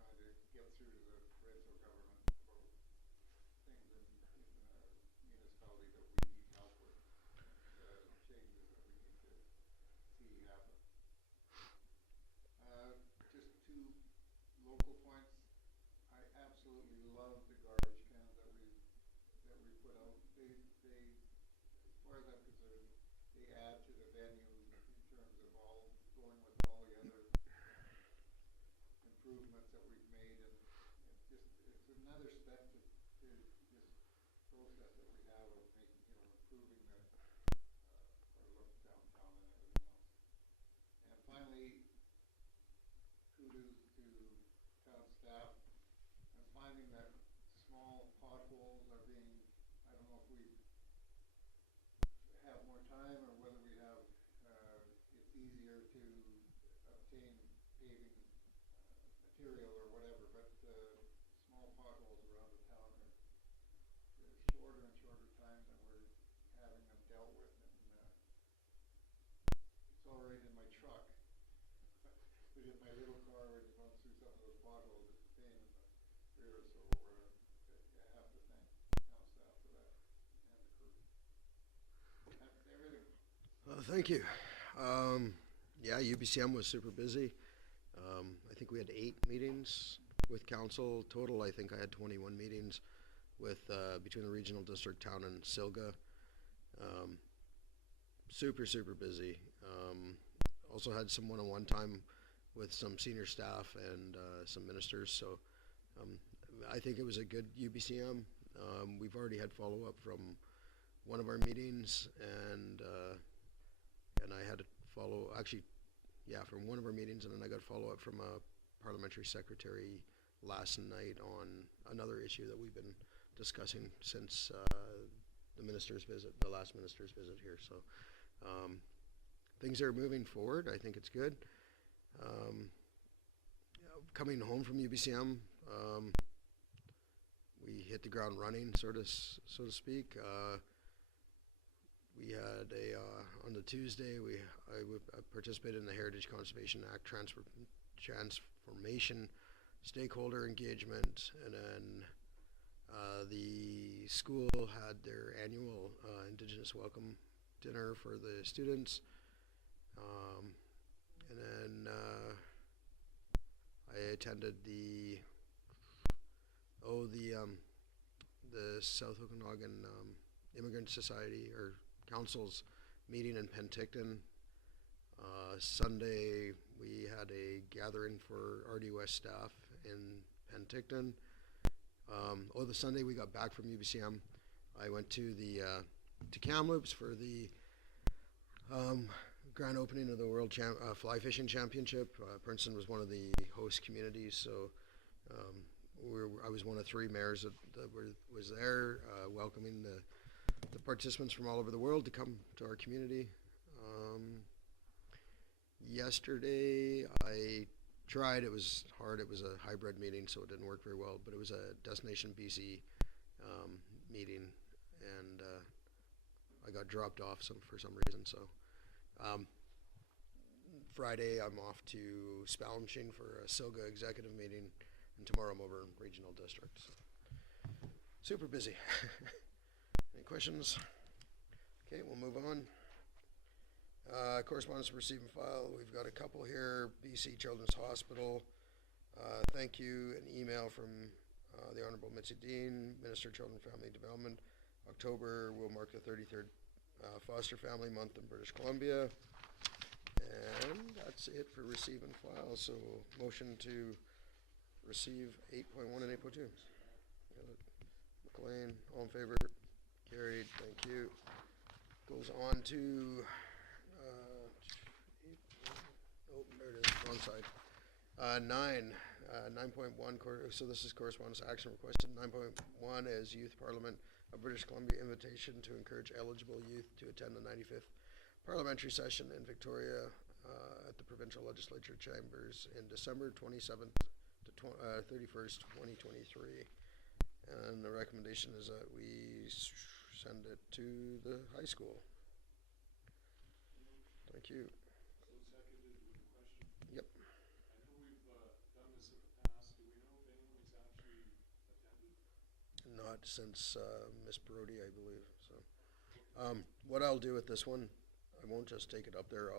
trying to get through to the provincial government about things in municipality that we need help with, changes that we need to see happen. Just two local points. I absolutely love the garbage cans that we put out. They, as far as I'm concerned, they add to the venue in terms of going with all the other improvements that we've made, and it's another step to this process that we have of making, improving our look downtown and everything else. And finally, kudos to town staff. I'm finding that small potholes are being, I don't know if we have more time or whether we have, it's easier to obtain paving material or whatever, but small potholes around the town are shorter and shorter times than we're having them dealt with. And it's all right in my truck, but in my little car, when you run through some of those potholes, it's a pain in the rear. So I have to thank town staff for that and the crew. That's everything. Thank you. Yeah, UBCM was super busy. I think we had 8 meetings with council. Total, I think I had 21 meetings with between the regional district, town, and Silga. Super busy. Also had some one-on-one time with some senior staff and some ministers. So I think it was a good UBCM. We've already had follow-up from one of our meetings, and I had to follow, actually, yeah, from one of our meetings, and then I got follow-up from a parliamentary secretary last night on another issue that we've been discussing since the minister's visit, the last minister's visit here. So things are moving forward. I think it's good. coming home from UBCM, we hit the ground running, so to speak. We had on the Tuesday, I participated in the Heritage Conservation Act transformation stakeholder engagement, and then the school had their annual Indigenous welcome dinner for the students, and then I attended the South Okanagan Immigrant Society or Council's meeting in Penticton. Sunday we had a gathering for RD West staff in Penticton. The Sunday we got back from UBCM, I went to the to Kamloops for the grand opening of the World Fly Fishing Championship. Princeton was one of the host communities, so I was one of 3 mayors that was there, welcoming the participants from all over the world to come to our community. Yesterday I tried, it was hard, it was a hybrid meeting, so it didn't work very well, but it was a Destination BC meeting, and I got dropped off for some reason, so Friday I'm off to Spalmsheen for a SOGA executive meeting, and tomorrow I'm over in Regional District. So. Super busy. Any questions? Okay, we'll move on. Correspondence received and filed. We've got a couple here. BC Children's Hospital. Thank you. An email from the Honorable Mitzi Dean, Minister of Children and Family Development. October will mark the 33rd Foster Family Month in British Columbia. And that's it for receive and file. So motion to receive 8.1 and 8.2. McLean, all in favor? Carried. Thank you. Goes on to there it is, wrong side. 9.1, so this is correspondence action requested. 9.1 is Youth Parliament of British Columbia invitation to encourage eligible youth to attend the 95th parliamentary session in Victoria at the Provincial Legislature Chambers in December 27th to 31st, 2023. And the recommendation is that we send it to the high school. Thank you. So seconded with a question. Yep. I know we've done this in the past. Do we know if anyone's actually attended? Not since Miss Brody, I believe. So, what I'll do with this one, I won't just take it up there.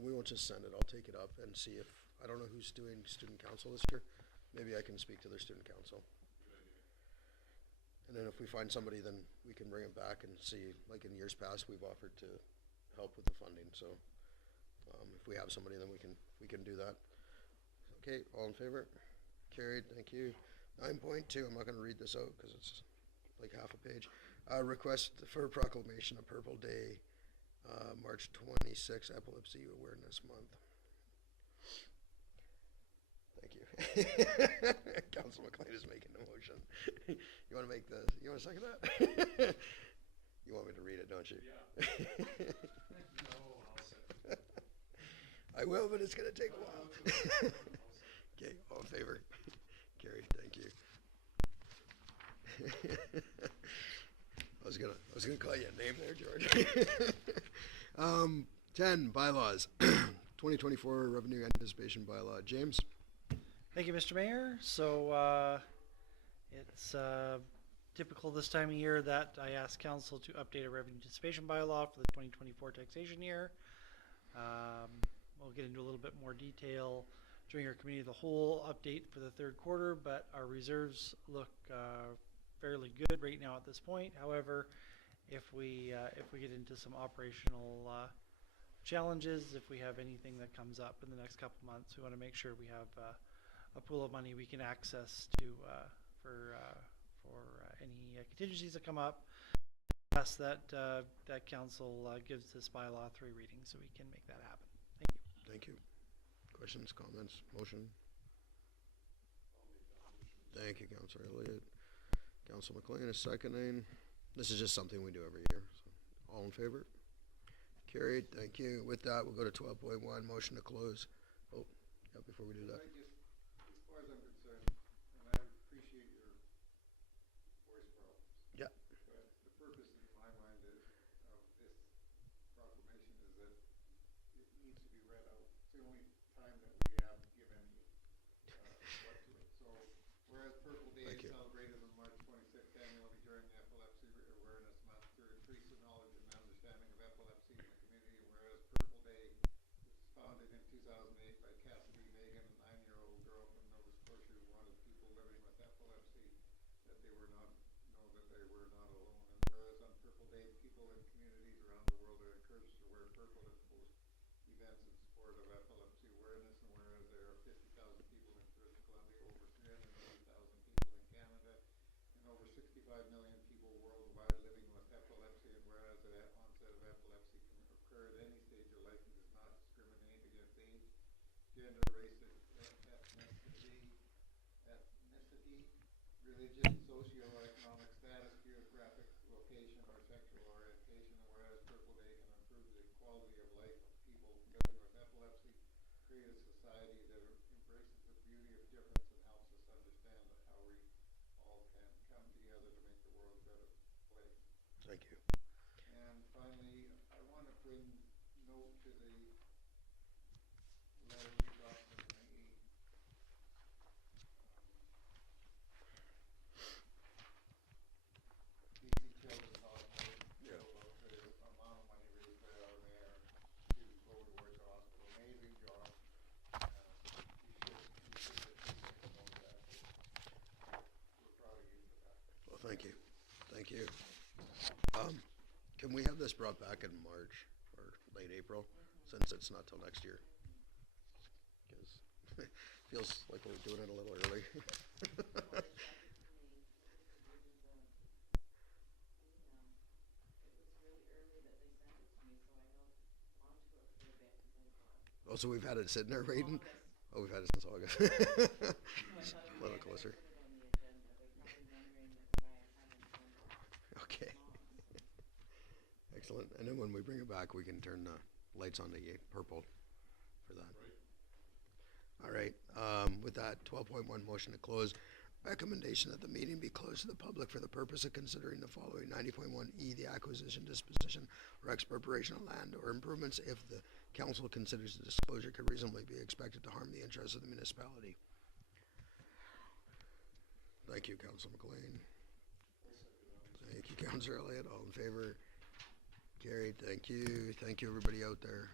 We won't just send it. I'll take it up and see if, I don't know who's doing student council this year. Maybe I can speak to their student council. And then if we find somebody, then we can bring it back and see, like in years past, we've offered to help with the funding. So if we have somebody, then we can do that. Okay, all in favor? Carried, thank you. 9.2, I'm not going to read this out because it's like half a page. Request for proclamation of Purple Day, March 26, Epilepsy Awareness Month. Thank you. Council McLean is making the motion. You want to second that? You want me to read it, don't you? Yeah. No, I'll second. I will, but it's going to take a while. Okay, all in favor? Carried, thank you. I was gonna call you a name there, George. 10, bylaws. 2024 Revenue Anticipation Bylaw. James? Thank you, Mr. Mayor. So it's typical this time of year that I ask council to update a revenue anticipation bylaw for the 2024 taxation year. We'll get into a little bit more detail during our committee of the whole update for the third quarter, but our reserves look fairly good right now at this point. However, if we get into some operational challenges, if we have anything that comes up in the next couple months, we want to make sure we have a pool of money we can access to for any contingencies that come up. Ask that that council gives this bylaw 3 readings so we can make that happen. Thank you. Thank you. Questions, comments, motion? Thank you, Councillor Elliott. Councillor McLean is seconding. This is just something we do every year. So, all in favor? Carried. Thank you. With that, we'll go to 12.1, motion to close. Oh, yeah, before we do that. Can I just as I'm concerned, and I appreciate your voice problems. Yeah. But the purpose in my mind of this proclamation is that it needs to be read out. It's the only time that we have to give any what to it. So whereas Purple Day Thank is you. celebrated on March 26th annually during Epilepsy Awareness Month to increase the knowledge and understanding of epilepsy in the community, and whereas Purple Day was founded in 2008 by Cassidy Megan, a 9-year-old girl from Nova Scotia who wanted people living with epilepsy that they were not know that they were not alone. And whereas on Purple Day, people in communities around the world are encouraged to wear purple at most events in support of epilepsy awareness, and whereas there are 50,000 people in British Columbia, over 380,000 people in Canada, and over 65 million people worldwide living with epilepsy, and whereas the onset of epilepsy can occur at any stage of life and does not discriminate against age, gender, race, ethnicity, religion, socioeconomic status, geographic location, or sexual orientation, and whereas Purple Day can improve the quality of life of people living with epilepsy, create a society that embraces the beauty of difference and helps us understand how we all can come together to make the world a better place. Thank you. And finally, I want to bring note to the letter we got from the BC Children's Hospital. Yeah. About the amount of money raised by our mayor to go towards the hospital. Amazing job. You should know that. We're proud of you for that. Well, thank you. Thank you. Can we have this brought back in March or late April, since it's not till next year? Because it feels like we're doing it a little early. Oh, so we've had it sitting there waiting? Oh, we've had it since August. A little closer. Okay. Excellent. And then when we bring it back, we can turn the lights on the purple for that. All right. With that, 12.1 motion to close. Recommendation that the meeting be closed to the public for the purpose of considering the following: 90.1E, the acquisition, disposition, or expropriation of land or improvements if the council considers the disclosure could reasonably be expected to harm the interests of the municipality. Thank you, Councilor McLean. Thank you, Councilor Elliott. All in favor? Carried. Thank you. Thank you, everybody out there.